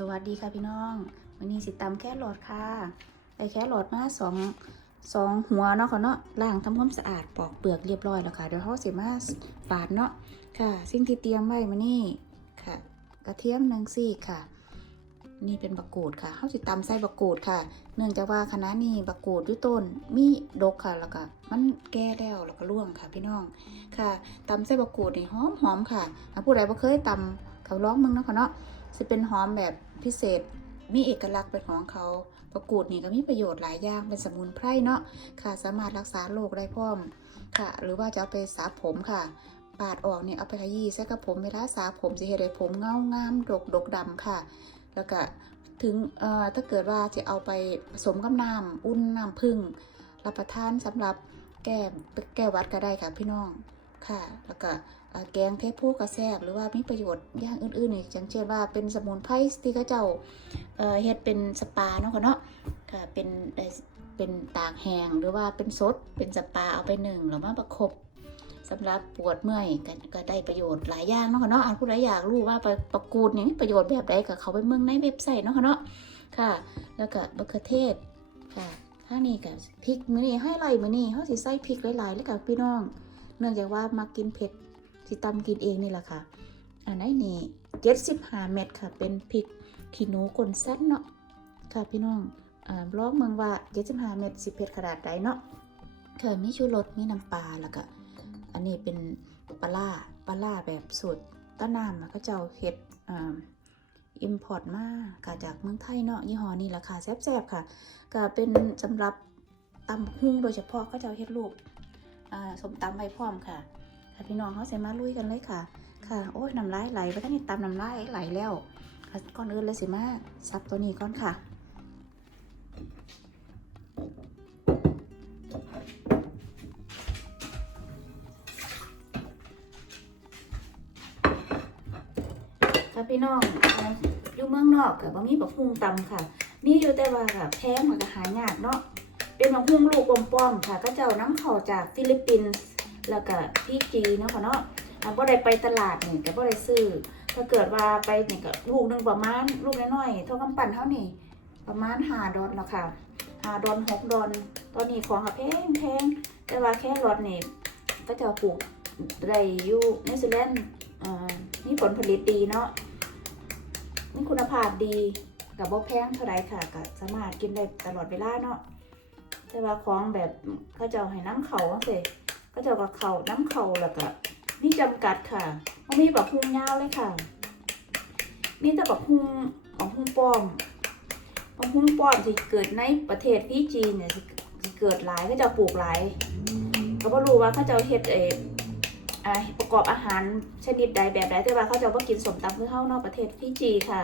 สวัสดีค่ะพี่น้องวันนี้สิตำแค่หลอดค่ะได้แค่หลอดมาสองสองหัวเนาะค่ะเนาะล้างทำความสะอาดปอกเปลือกเรียบร้อยแล้วค่ะเดี๋ยวเขาสิมาปาดเนาะค่ะ สิ่งที่เตรียมไว้มานี่ค่ะ กระเทียมหนึ่งซี่ค่ะ นี่เป็นบักกูดค่ะเขาสิตำใส่บักกูดค่ะ เนื่องจากว่าคณะนี้บักกูดด้วยต้นมีดกค่ะแล้วก็มันแก่แล้วแล้วก็ร่วงค่ะ พี่น้องค่ะตำใส่บักกูดนี่หอมหอมค่ะผู้ใดบ่เคยตำเขาร้องมึงเนาะค่ะเนาะจะเป็นหอมแบบ พิเศษ มีเอกลักษณ์เป็นของเขาประกูดนี่ก็มีประโยชน์หลายอย่างเป็นสมุนไพรเนาะค่ะ สามารถรักษาโรคได้พร้อมค่ะ หรือว่าจะเอาไปสระผมค่ะปาดออกเนี่ยเอาไปขยี้ใส่กับผมเวลาสระผมจะเห็นได้ผมเงางามดกดกดำค่ะ แล้วก็ถึงเอ่อถ้าเกิดว่าจะเอาไปผสมกับน้ำอุ่นน้ำผึ้งรับประทานสำหรับแก้แก้วัดก็ได้ค่ะพี่น้องค่ะ แล้วก็ แกงเทพูกระแซบหรือว่ามีประโยชน์อย่างอื่นๆอีกอย่างเช่นว่าเป็นสมุนไพรที่เขาเจ้าเฮ็ดเป็นสปาเนาะค่ะเนาะค่ะเป็นเป็นตากแห้งหรือว่าเป็นสดเป็นสปาเอาไปหนึ่งหรือว่าประคบสำหรับปวดเมื่อยก็ก็ได้ประโยชน์หลายอย่างเนาะค่ะเนาะอันผู้ใดอยากรู้ว่าไปประกูดนี่มีประโยชน์แบบใดก็เขาไปเมืองในเว็บไซต์เนาะค่ะเนาะค่ะ แล้วก็มะเขือเทศค่ะถ้านี่ก็พริกมื้อนี้ให้ไล่มื้อนี้เฮาสิใส่พริกหลายๆแล้วกับพี่น้อง เนื่องจากว่ามากินเผ็ด สิตำกินเองนี่แหละค่ะ อันนี้นี่เจ็ดสิบห้าเม็ดค่ะ เป็นพริกขี้หนูกลสั้นเนาะค่ะพี่น้องอ่าลองเมืองว่าเจ็ดสิบห้าเม็ดสิเผ็ดขนาดใดเนาะค่ะมีชูรสมีน้ำปลาแล้วก็อันนี้เป็นปลาล่าปลาล่าแบบสูตรต้นน้ำนะเขาเจ้าเฮ็ดอ่าอิมพอร์ตมาค่ะจากเมืองไทยเนาะยี่ห้อนี้ราคาแซ่บๆค่ะ ก็เป็นสำหรับตำหุ้งโดยเฉพาะเขาเจ้าเฮ็ดรูปอ่าสมตำไว้พร้อมค่ะ ค่ะพี่น้องเขาเสมาลุยกันเลยค่ะ ค่ะโอ้ยน้ำลายไหลไปทั้งนี้ตามน้ำลายไหลแล้วค่ะก่อนอื่นเลยสิมาซับตัวนี้ก่อนค่ะค่ะพี่น้องอยู่เมืองนอกกับบ่มีบักฮุงตำค่ะ มีอยู่แต่ว่าค่ะแพงมันก็หายากเนาะเป็นบักฮุงลูกปอมๆค่ะ ก็เจ้าน้ำเข้าจากฟิลิปปินส์ แล้วก็พี่จีเนาะค่ะเนาะอ่าบ่ได้ไปตลาดนี่ก็บ่ได้ซื้อ ถ้าเกิดว่าไปนี่ก็ลูกหนึงประมาณลูกน้อยๆเท่ากำปั้นเท่านี่ประมาณ5ดอลเนาะค่ะ5ดอล6ดอลตอนนี้ของก็แพงแพงแต่ว่าแค่รถนี่ก็จะปลูกได้อยู่นิวซีแลนด์อ่ามีผลผลิตดีเนาะมีคุณภาพดีกับบ่แพงเท่าไรค่ะก็สามารถกินได้ตลอดเวลาเนาะแต่ว่าของแบบเขาเจ้าให้น้ำเขาจังซี่ เขาเจ้าก็เขาน้ำเขาแล้วก็มีจำกัดค่ะมันมีแบบพุงยาวเลยค่ะมีแต่แบบพุงของพุงป้อมของพุงป้อมที่เกิดในประเทศพี่จีนเนี่ยสิสิเกิดหลายก็จะปลูกหลายก็บ่รู้ว่าเขาจะเฮ็ดเอประกอบอาหารชนิดใดแบบใดแต่ว่าเขาจะว่ากินสมตำคือเฮานอกประเทศพี่จีค่ะ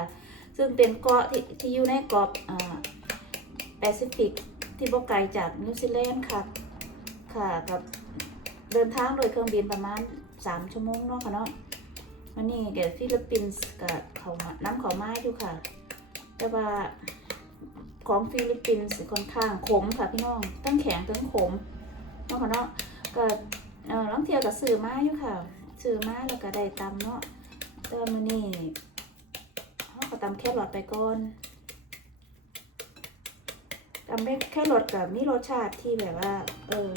ซึ่งเป็นเกาะที่ที่อยู่ในเกาะอ่าแปซิฟิกที่บ่ไกลจากนิวซีแลนด์ค่ะค่ะกับ เดินทางโดยเครื่องบินประมาณสามชั่วโมงเนาะค่ะเนาะวันนี้เดี๋ยวฟิลิปปินส์กับเขาน้ำเขาไม้อยู่ค่ะ แต่ว่าของฟิลิปปินส์ค่อนข้างขมค่ะพี่น้องตั้งแข็งตั้งขมเนาะค่ะเนาะก็เอ่อลองเที่ยวกับสื่อมาอยู่ค่ะสื่อมาแล้วก็ได้ตำเนาะแต่ว่ามื้อนี้เขาก็ตำแค่หลอดไปก่อนตำได้แค่หลอดกับมีรสชาติที่แบบว่า เออ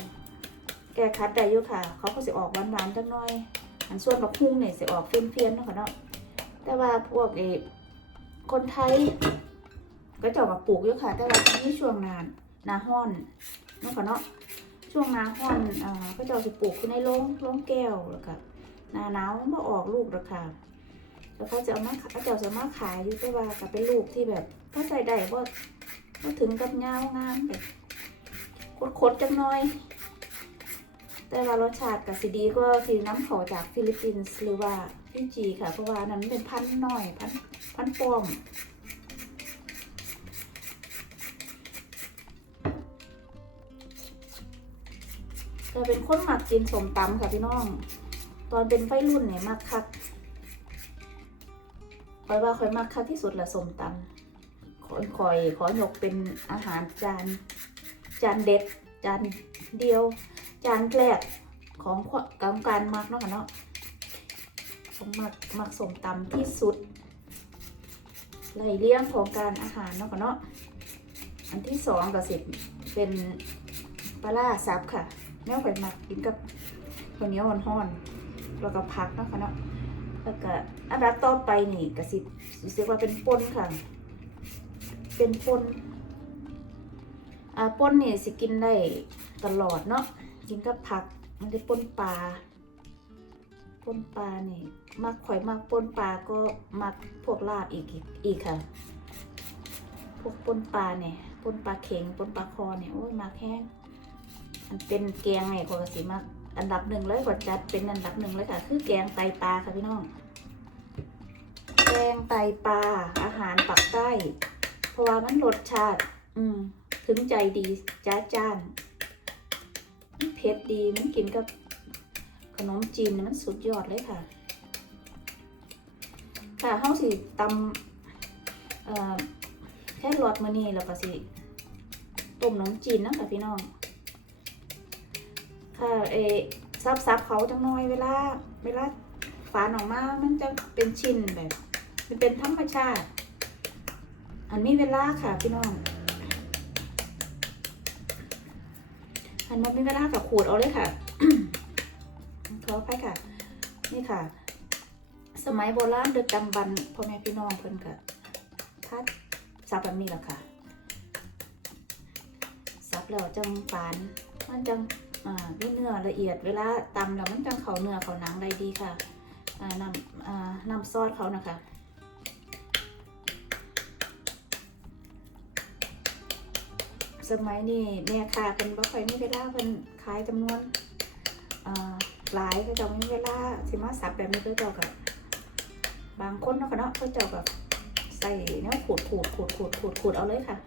แก้คัดได้อยู่ค่ะ เขาก็สิออกหวานๆจังหน่อย อันส่วนบักฮุ่งเนี่ยสิออกเฟี้ยนๆเนาะค่ะเนาะแต่ว่าพวกเอคนไทย ก็จะเอามาปลูกอยู่ค่ะ แต่ว่านี่ช่วงนานนาห้อนเนาะค่ะเนาะช่วงนาห้อนอ่าก็จะเอาสิปลูกขึ้นในโรงโรงแก้วแล้วก็นาหนาวมันบ่ออกลูกรอกค่ะแล้วเขาจะเอามาเขาจะเอาจะมาขายอยู่แต่ว่าก็เป็นลูกที่แบบก็ใส่ได้ว่าถึงกับเงางามแบบคดๆจังหน่อย แต่ว่ารสชาติกับสีดีก็คือน้ำเขาจากฟิลิปปินส์หรือว่าฟิจีค่ะเพราะว่านั้นเป็นพันธุ์น้อยพันธุ์พันธุ์ปลอมก็เป็นคนหมักกินสมตำค่ะพี่น้อง ตอนเป็นไฟรุ่นเนี่ยมักคักคอยว่าคอยมักคักที่สุดแหละสมตำคอยคอยขอยกเป็นอาหารจาน จานเด็ด จานเดียว จานแรกของขวกำการมักเนาะค่ะเนาะผมมักมักสมตำที่สุดไล่เลี้ยงของการอาหารเนาะค่ะเนาะอันที่สองก็สิเป็นปลาซับค่ะแม่ข่อยมักกินกับข้าวเหนียวห่อนๆแล้วก็ผักเนาะค่ะเนาะแล้วก็อันดับต่อไปนี่ก็สิรู้สึกว่าเป็นป่นค่ะ เป็นป่นอ่าป่นนี่สิกินได้ตลอดเนาะ กินกับผักมันได้ป่นปลาป่นปลานี่มักข่อยมักป่นปลาก็มักพวกลาบอีกอีกค่ะ พวกป่นปลาเนี่ยป่นปลาเข็งป่นปลาคอเนี่ยโอ้ยมักแห้งมันเป็นแกงไงขอยก็สิมักอันดับหนึ่งเลยกดจัดเป็นอันดับหนึ่งเลยค่ะ คือแกงไตปลาค่ะพี่น้องแกงไตปลาอาหารปักใต้เพราะว่ามันรสชาติ อืมถึงใจดีจ้าจ้าน มันเผ็ดดีมันกินกับขนมจีนมันสุดยอดเลยค่ะ ค่ะเฮาสิตำเอ่อแค่รอดมานี่แล้วก็สิต้มขนมจีนนะค่ะพี่น้อง ค่ะเอซับซับเขาจังน้อยเวลาเวลาฝานออกมามันจะเป็นชิ้นแบบ มันเป็นธรรมชาติ อันนี้เวลาค่ะพี่น้อง อันนั้นมีเวลากับขูดเอาเลยค่ะขออภัยค่ะ นี่ค่ะ สมัยโบราณดึกดำบรรพ่อแม่พี่น้องเพิ่นก็คัดซับแบบนี้แหละค่ะซับแล้วจังฝานมันจังอ่ามีเนื้อละเอียดเวลาตำแล้วมันจังเขาเนื้อเขาหนังได้ดีค่ะนำนำซอสเขานะคะ สมัยนี้แม่ค้าเป็นบ่ค่อยมีเวลาเพิ่นขายจำนวนหลายก็จะไม่มีเวลาสิมาสับแบบนี้ก็เจ้ากับบางคนเนาะค่ะเนาะเขาเจ้ากับใส่เนื้อขูดขูดขูดขูดขูดขูดเอาเลยค่ะ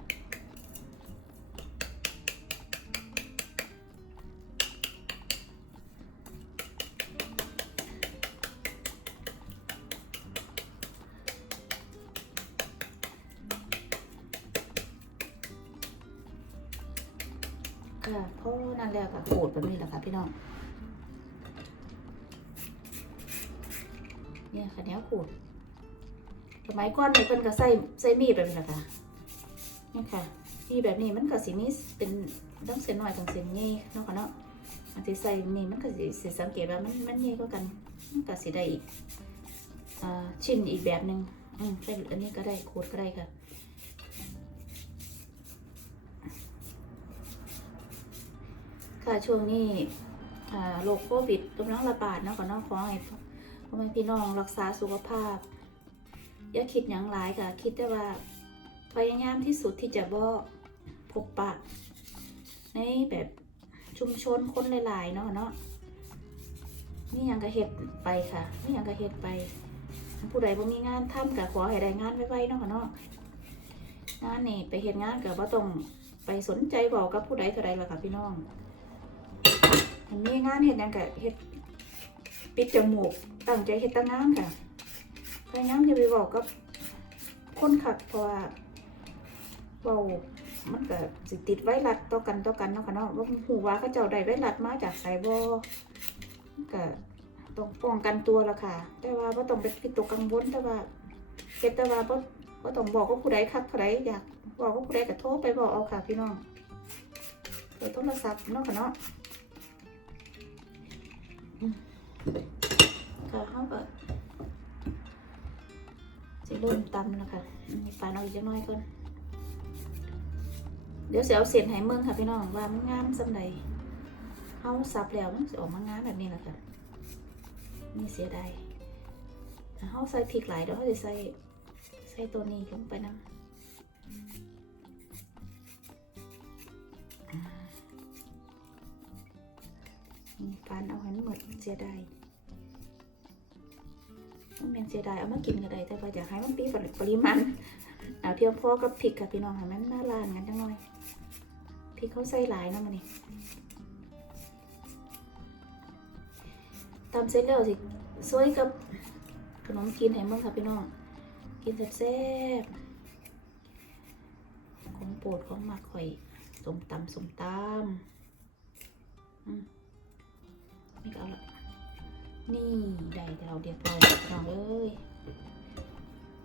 นั่นแหละค่ะขูดแบบนี้แหละค่ะพี่น้องเนี่ยค่ะเนี้ยขูดสมัยก่อนเนี่ยเพิ่นก็ใส่ใส่มีดแบบนี้แหละค่ะนี่ค่ะมีแบบนี้มันก็สิมีเป็นต้องเส้นหน้อยต้องเส้นใหญ่เนาะค่ะเนาะอันที่ใส่นี่มันก็สิสิสังเกตว่ามันมันใหญ่กว่ากันมันก็สิได้อีกชิ้นอีกแบบหนึ่งอืมใช่อันนี้ก็ได้ขูดก็ได้ค่ะ ค่ะช่วงนี้โรคโควิดกำลังระบาดนะก่อนเนาะขอให้พ่อแม่พี่น้องรักษาสุขภาพ อย่าคิดอย่างหลายค่ะ คิดแต่ว่าพยายามที่สุดที่จะบ่พบปะ ในแบบชุมชนคนหลายๆเนาะเนาะนี่ยังกระเฮ็ดไปค่ะนี่ยังกระเฮ็ดไป ผู้ใดบ่มีงานทำก็ขอให้ได้งานไวๆเนาะเนาะงานนี่ไปเฮ็ดงานก็บ่ต้องไปสนใจบอกกับผู้ใดก็ได้ล่ะค่ะพี่น้อง มันมีงานเห็ดยังกะเห็ดปิดจมูกตั้งใจเห็ดตั้งงานค่ะพยายามจะไปบอกกับคนขับเพราะว่าเบามันก็สิติดไวรัสต่อกันต่อกันเนาะค่ะเนาะว่าหูว่าเขาเจ้าได้ไวรัสมาจากไสบอก็ต้องป้องกันตัวละค่ะ แต่ว่าบ่ต้องเป็นพิตกกังวลแต่ว่าเก็บแต่ว่าบ่บ่ต้องบอกกับผู้ใดคักผู้ใดอยากบอกกับผู้ใดก็โทรไปบอกเอาค่ะพี่น้องเปิดโทรศัพท์เนาะค่ะเนาะ ค่ะเขาก็จะเริ่มตำแล้วค่ะมีปลาเอาอีกจักน้อยก่อน เดี๋ยวเสียเอาเศษให้เมืองค่ะพี่น้องว่ามันงามสำใดเขาสับแล้วมันจะออกมางามแบบนี้แหละค่ะนี่เสียดายเขาใส่พริกหลายเดี๋ยวเขาจะใส่ใส่ตัวนี้ลงไปนะ นี่ปานเอาให้มันหมดเสียดายมันเป็นเสียดายเอามากินก็ได้แต่ว่าอยากให้มันปีปริมาณเอาเพียงพอกับพริกค่ะพี่น้องให้มันน่าลานกันจังหน่อยพริกเขาใส่หลายนะมันนี่ตำเสร็จแล้วสิซวยกับขนมกินให้มึงค่ะพี่น้องกินแซ่บๆของโปรดของมักข่อยสมตำสมตำอืม ไม่เอาละนี่ได้แล้วเรียบร้อยแล้วน้องเอ้ย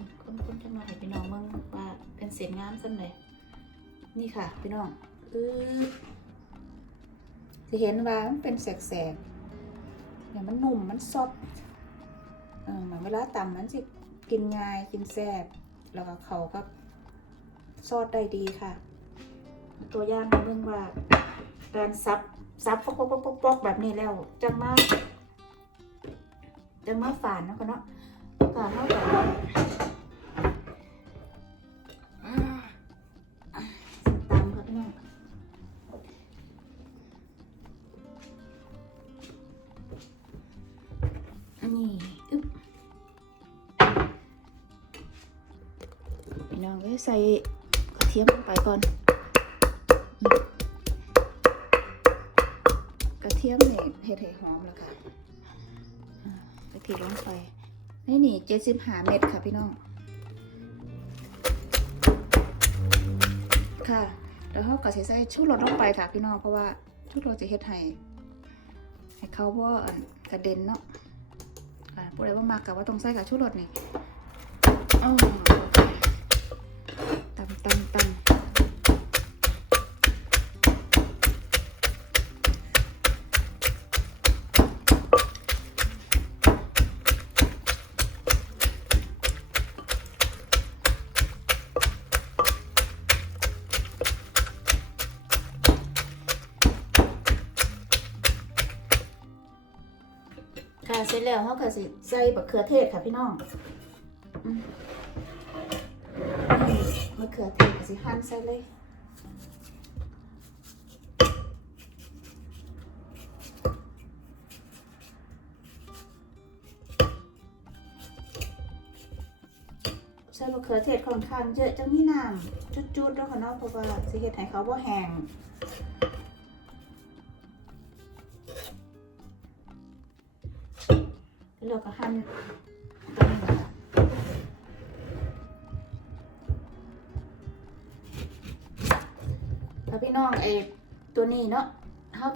กคนคนจังมาให้พี่น้องมืองว่าเป็นเศษงงามซ้ำเลยนี่ค่ะพี่น้องอือจะเห็นว่ามันเป็นแสกๆเนี่ยมันนุ่มมันซอฟเออเหมือนเวลาตำมันสิกินง่ายกินแซ่บแล้วก็เขาก็ซอสได้ดีค่ะ ตัวย่างมาเรื่องว่าการซับ ซับปอกปอกปอกปอกแบบนี้แล้วจังมากจังมาฝานนะก็เนาะก็เท่ากับอ่าอ่าตามครับพี่น้องนนี้อึ๊บพี่น้องก็ใส่กระเทียมลงไปก่อน ทียมเนี่ยเห็ดให้หอมแล้วค่ะอ่ากระเทียมลงไปนี่นี่เจ็ดสิบห้าเม็ดค่ะพี่น้อง ค่ะ แล้วเขาก็สิใส่ชูรสลงไปค่ะพี่น้องเพราะว่าชูรสจะเฮ็ดให้ให้เขาว่ากระเด็นเนาะอ่าผู้ใดว่ามากกับว่าต้องใส่กับชูรสนี่ตำตำตำ แล้วเขาก็สิใส่บักเขือเทศค่ะพี่น้องอืมนี่มะเขือเทศก็สิหั่นใส่เลยใส่มะเขือเทศค่อนข้างเยอะจังมีน้ำจุดๆแล้วค่ะเนาะเพราะว่าสิเฮ็ดให้เขาบ่แห้ง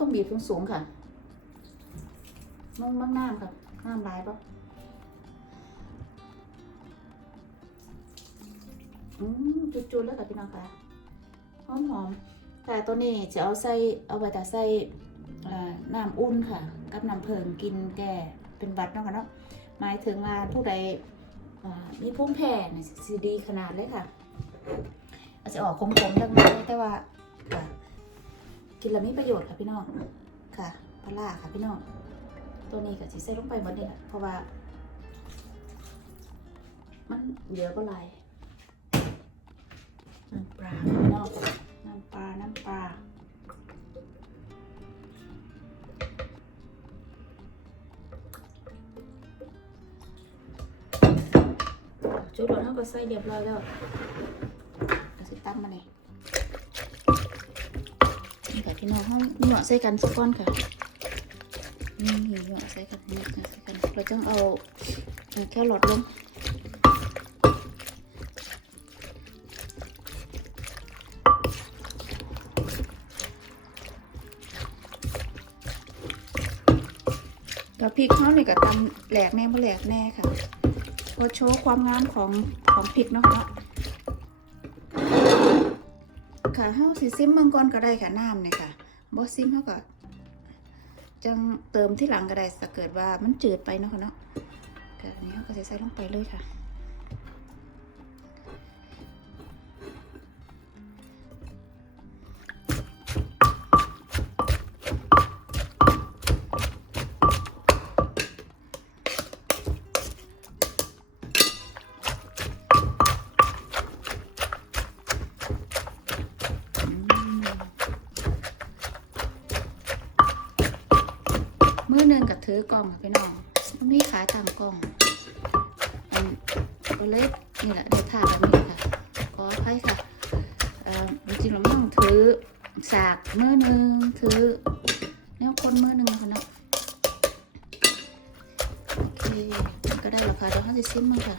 ต้องบีบสูงๆค่ะมึงมังน้ำค่ะน้ำลายปะอืมจุดๆแล้วค่ะพี่น้องค่ะหอมๆแต่ตัวนี้จะเอาใส่เอาไว้แต่ใส่น้ำอุ่นค่ะ กับน้ำเพิงกินแก่เป็นวัดเนาะค่ะเนาะหมายถึงว่าผู้ใดมีภูมิแพ้เนี่ยสิดีขนาดเลยค่ะ อาจจะออกขมๆจังเลยแต่ว่าค่ะ กินแล้วมีประโยชน์ค่ะพี่น้องค่ะปลาร้าค่ะพี่น้องตัวนี้ก็สิใส่ลงไปหมดนี่แหละเพราะว่า มันเหลือก็ไรน้ำปลาค่ะพี่น้องน้ำปลาน้ำปลาจุดรถเขาก็ใส่เรียบร้อยแล้วก็สิตั้งมาเลยนี่ค่ะ พี่น้องเขาหนวใส่กันสักก้อนค่ะนี่หนวใส่กันหนวดใส่กันเราต้องเอาแค่หลอดลงกับพริกเขาเนี่ยก็ตำแหลกแน่บ่แหลกแน่ค่ะก็โชว์ความงามของของพริกเนาะเนาะค่ะเฮาสิซิมเมืองก่อนก็ได้ค่ะน้ำเนี่ยค่ะ บ่ซิมเขาก็จังเติมที่หลังก็ได้ถ้าเกิดว่ามันจืดไปเนาะค่ะเนาะก็อันนี้เขาก็จะใส่ลงไปเลยค่ะ ถือกล่องค่ะพี่น้องมีขาตามกล่องอันก็เลยนี่แหละเดี๋ยวถ่ายแบบนี้ค่ะขออภัยค่ะจริงๆเราต้องถือสากมือหนึ่งถือแนวคนมือหนึ่งค่ะนะโอเคก็ได้แล้วค่ะเดี๋ยวเขาจะซิมมันค่ะ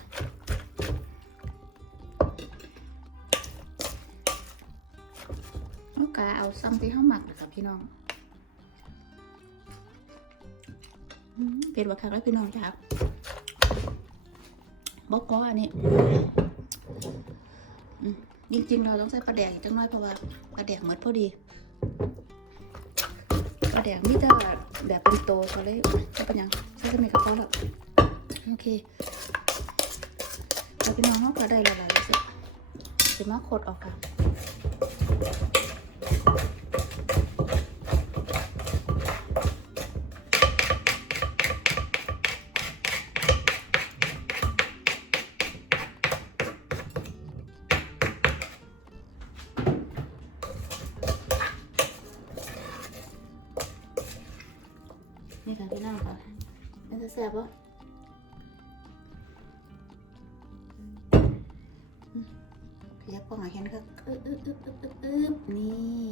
เอากาเอาซ้ำที่เขาหมักนะคะพี่น้อง เป็นว่าคักแล้วพี่น้องครับบอกก็อันนี้จริงๆ เราต้องใส่ปลาแดกอีกจังน้อยเพราะว่าปลาแดกหมดพอดีปลาแดกมีแต่แบบเป็นโตเขาเลยจะเป็นยังใส่สมัยกับพอแล้วโอเคเราพี่น้องเขาก็ได้ละลายแล้วสิสิมาโคดออกค่ะ นี่ค่ะพี่น้องค่ะมันจะแซ่บปะอืมขยับกล้องหาแขนค่ะอึ๊บอึ๊บอึ๊บอึ๊บอึ๊บอึ๊บนี่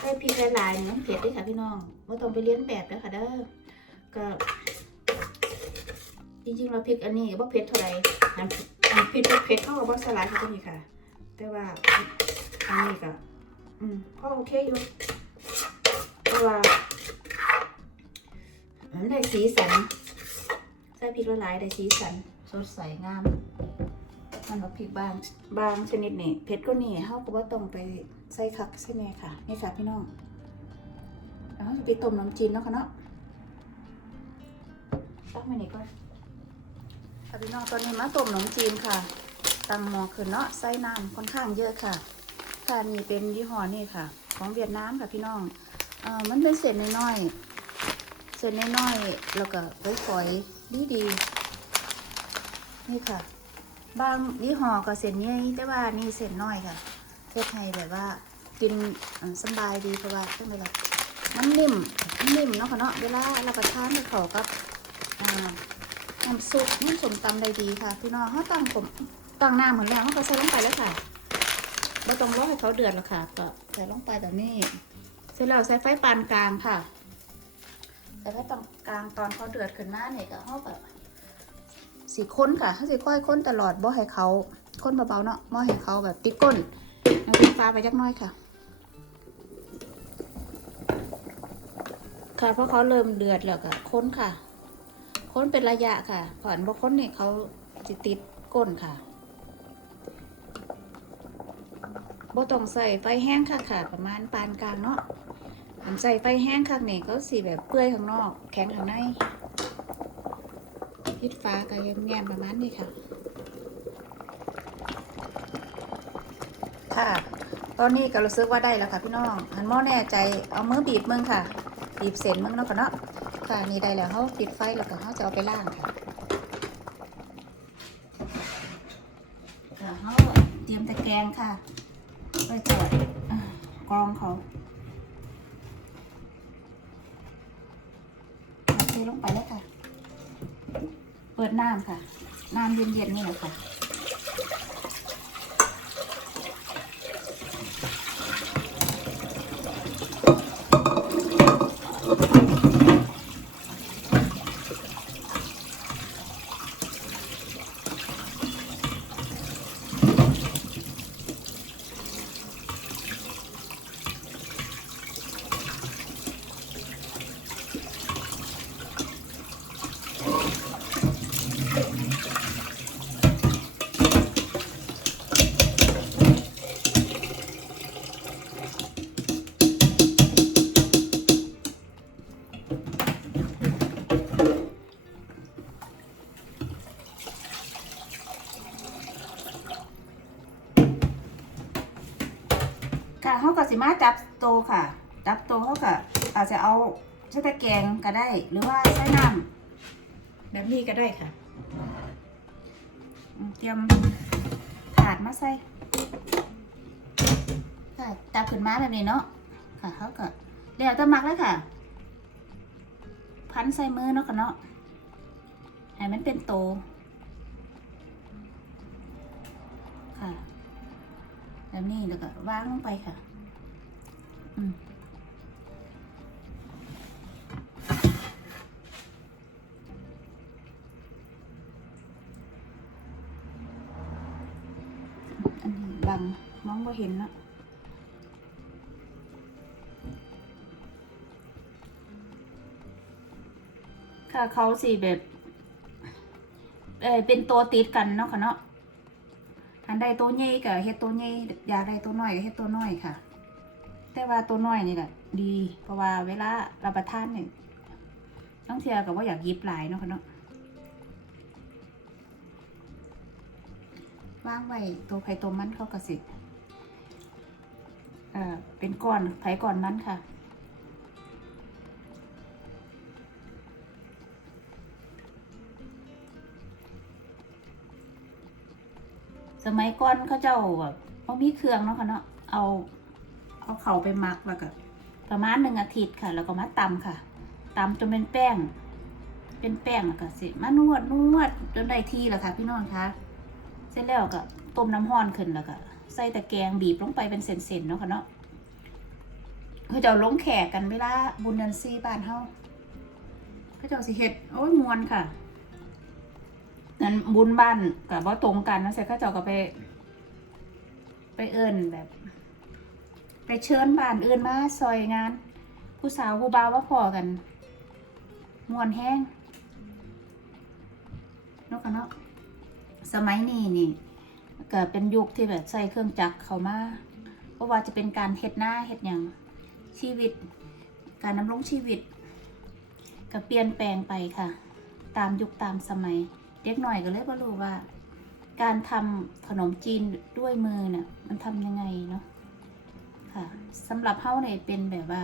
ใส่พริกหลายๆเนี่ยมันเผ็ดด้วยค่ะพี่น้องว่าต้องไปเลี้ยนแบบเด้อค่ะเด้อก็ จริงๆเราพริกอันนี้ว่าเผ็ดเท่าไหร่อันอันพริกบ่เผ็ดเท่ากับว่าสลัดที่นี่ค่ะ แต่ว่าอันนี้ก็อืมก็โอเคอยู่เพราะว่ามันได้สีสันใส่พริกละลายได้สีสันสดใสงามมันเอาพริกบางบางชนิดนี่เผ็ดก็นี่เฮาก็บ่ต้องไปใส่คักใช่ไหมค่ะนี่ค่ะพี่น้องแล้วเราจะไปต้มน้ำจีนเนาะค่ะเนาะตั้งไว้นี่ก่อน ค่ะพี่น้องตอนนี้มาต้มขนมจีนค่ะ ตั้งหม้อขึ้นเนาะใส่น้ำค่อนข้างเยอะค่ะค่ะนี่เป็นยี่ห้อนี่ค่ะ ของเวียดนามค่ะพี่น้องเอ่อมันเป็นเศษน้อยๆเศษน้อยๆแล้วก็ฝอยๆดีๆนี่ค่ะ บางยี่ห้อก็เศษใหญ่แต่ว่านี่เศษน้อยค่ะเทศไทยแบบว่ากินสบายดีเพราะว่าตั้งแต่แบบมันนิ่มนนิ่มเนาะค่ะเนาะเวลาเราประทานเขากับอ่า ซุปน้ำสมตำได้ดีค่ะ พี่น้องเขาตั้งผมตั้งน้ำเหมือนแล้วเขาก็ใส่ลงไปแล้วค่ะไม่ต้องรอให้เขาเดือดหรอกค่ะ ก็ใส่ลงไปแบบนี้ เสร็จแล้วใส่ไฟปานกลางค่ะใส่ไฟตอนกลางตอนเขาเดือดขึ้นมาเนี่ยก็เขาแบบสีค้นค่ะเขาสีค่อยค้นตลอดบ่ให้เขาค้นเบาๆเนาะบ่ให้เขาแบบติดก้นเอาปิดฟ้าไปจักน้อยค่ะ ค่ะเพราะเขาเริ่มเดือดแล้วก็ค้นค่ะ ค้นเป็นระยะค่ะผ่อนบางคนเนี่ยเขาจะติดก้นค่ะบ่ต้องใส่ไฟแห้งค่ะค่ะ ประมาณปานกลางเนาะอันใส่ไฟแห้งค่ะเนี่ยก็สีแบบเปื่อยข้างนอก แข็งข้างในพิดฟ้าก็แง้มประมาณนี้ค่ะ ค่ะ ตอนนี้ก็รู้สึกว่าได้แล้วค่ะพี่น้องอันหม้อแน่ใจเอามือบีบมึงค่ะ บีบเส้นมึงเนาะค่ะเนาะ ค่ะนี่ได้แล้วเขาปิดไฟแล้วก็เขาจะเอาไปล่างค่ะค่ะเขาเตรียมตะแกรงค่ะ ไปตรวจอ่ากรองเขาเทลงไปเลยค่ะ เปิดน้ำค่ะ น้ำเย็นๆนี่แหละค่ะ กรงก็ได้ หรือว่าใช้น้ำแบบนี้ก็ได้ค่ะอืมเตรียมถาดมาใส่ค่ะจับขึ้นมาแบบนี้เนาะค่ะเขาก็เดี๋ยวจะมักเลยค่ะ พันใส่มือเนาะค่ะเนาะให้มันเป็นโตค่ะ แบบนี้แล้วก็วางลงไปค่ะ อืม บ่เห็นเนาะค่ะเขาสิแบบเออเป็นตัวติดกันเนาะค่ะเนาะอันใดตัวใหญ่กับเฮ็ดตัวใหญ่อยากได้ตัวน้อยก็เฮ็ดตัวน้อยค่ะ แต่ว่าตัวน้อยนี่ก็ดี เพราะว่าเวลารับประทานเนี่ยต้องเทียกับว่าอยากยิบหลายเนาะค่ะเนาะวางไว้ตัวไผ่ตัวมันเขาก็สิ เอ่อเป็นก้อนไผ่ก้อนมันค่ะสมัยก่อนเขาเจ้าแบบเขามีเครื่องเนาะค่ะเนาะเอาเอาเข่าไปหมักแล้วก็ประมาณหนึ่งอาทิตย์ค่ะ แล้วก็มาตำค่ะตำจนเป็นแป้ง เป็นแป้งแล้วก็เสร็จมานวดนวดจนได้ที่แล้วค่ะ พี่น้องคะเสร็จแล้วก็ต้มน้ำห้อนขึ้นแล้วก็ ใส่ตะแกรงบีบลงไปเป็นเส้นๆเนาะค่ะเนาะเขาเจ้าลงแขกกันเวลาบุญเดือนซีบ้านเฮาเขาเจ้าสิเฮ็ดโอ้ยมวนค่ะนั้นบุญบ้านกับว่าตรงกันนะเสร็จเขาเจ้าก็ไป ไปเอิญแบบ ไปเชิญบ้านเอื่นมาซอยงาน ผู้สาวผู้บ่าวว่าพอกันมวนแห้งเนาะค่ะเนาะสมัยนี้นี่ ก็เป็นยุคที่แบบใส่เครื่องจักรเข้ามาเพราะว่าจะเป็นการเฮ็ดหน้าเฮ็ดอย่างชีวิต การดำรงชีวิต ก็เปลี่ยนแปลงไปค่ะ ตามยุคตามสมัย เด็กหน่อยก็เลยบ่รู้ว่า การทำขนมจีนด้วยมือเนี่ยมันทำยังไงเนาะค่ะสำหรับเฮาเนี่ยเป็นแบบว่า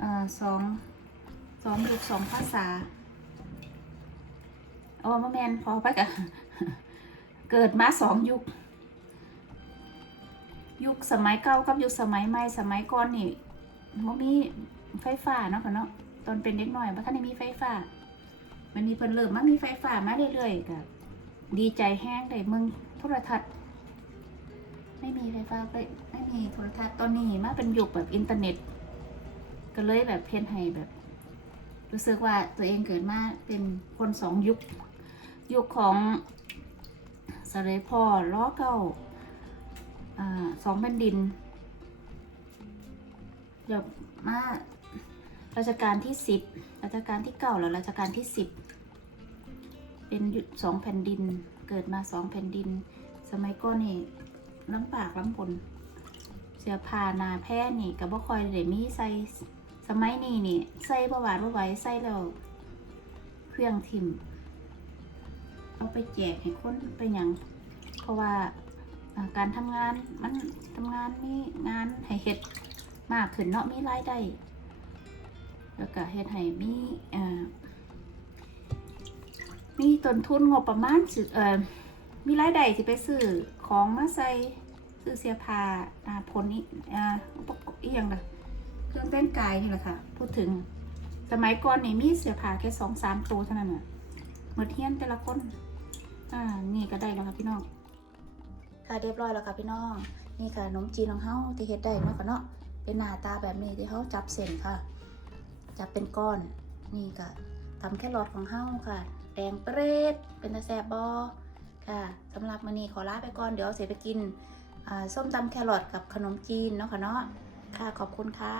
อ่าสองสองยุคสองภาษาโอ้แมนพอไปกะ เกิดมาสองยุค ยุคสมัยเก่ากับยุคสมัยใหม่สมัยก่อนนี่มันมีไฟฟ้าเนาะค่ะเนาะตอนเป็นเด็กหน่อยมันท่านได้มีไฟฟ้า มันมีเพิ่นเริ่มมามีไฟฟ้ามาเรื่อยๆก็ดีใจแห้งได้มึงโทรทัศน์ ไม่มีไฟฟ้าไปไม่มีโทรทัศน์ตอนนี้มาเป็นยุคแบบอินเทอร์เน็ต ก็เลยแบบเพียนให้แบบ รู้สึกว่าตัวเองเกิดมาเป็นคนสองยุค ยุคของ สเลพอล้อเก้าอ่าสองแผ่นดินเดี๋ยวมาราชการที่สิบรัชกาลที่เก้าแล้วรัชกาลที่สิบเป็นยุคสองแผ่นดิน เกิดมาสองแผ่นดิน สมัยก่อนนี่ลำปากลำบนเสื้อผ้านาแพ้นี่กับบ่คอยเดี๋ยวมีใส่สมัยนี้นี่ใส่ประวัติว่าไหวใส่แล้วเครื่องทิม เอาไปแจกให้คนไปหยังเพราะว่าการทำงานมันทำงานมีงานให้เฮ็ดมากขึ้นเนาะมีรายได้แล้วก็เฮ็ดให้มีมีต้นทุนงบประมาณสิเอ่อมีรายได้ที่ไปซื้อของมาใส่ซื้อเสื้อผ้าอ่าผลนี้อ่าอุปกรณ์อีหยังล่ะเครื่องแต่งกายนี่แหละค่ะ พูดถึงสมัยก่อนนี่มีเสื้อผ้าแค่สองสามตัวเท่านั้นน่ะหมดเฮียนแต่ละคน อ่า นี่ก็ได้แล้วค่ะพี่น้อง ค่ะเรียบร้อยแล้วค่ะพี่น้อง นี่ค่ะขนมจีนของเฮาที่เฮ็ดได้เนาะค่ะเนาะ เป็นหน้าตาแบบนี้ที่เฮาจับเส้นค่ะ จับเป็นก้อน นี่ก็ทำแค่หลอดของเฮาค่ะ แดงเปรตเป็นตาแซบบอค่ะสำหรับมื้อนี้ขอลาไปก่อน เดี๋ยวเสไปกินส้มตำแครอทกับขนมจีนเนาะค่ะเนาะ ค่ะขอบคุณค่ะ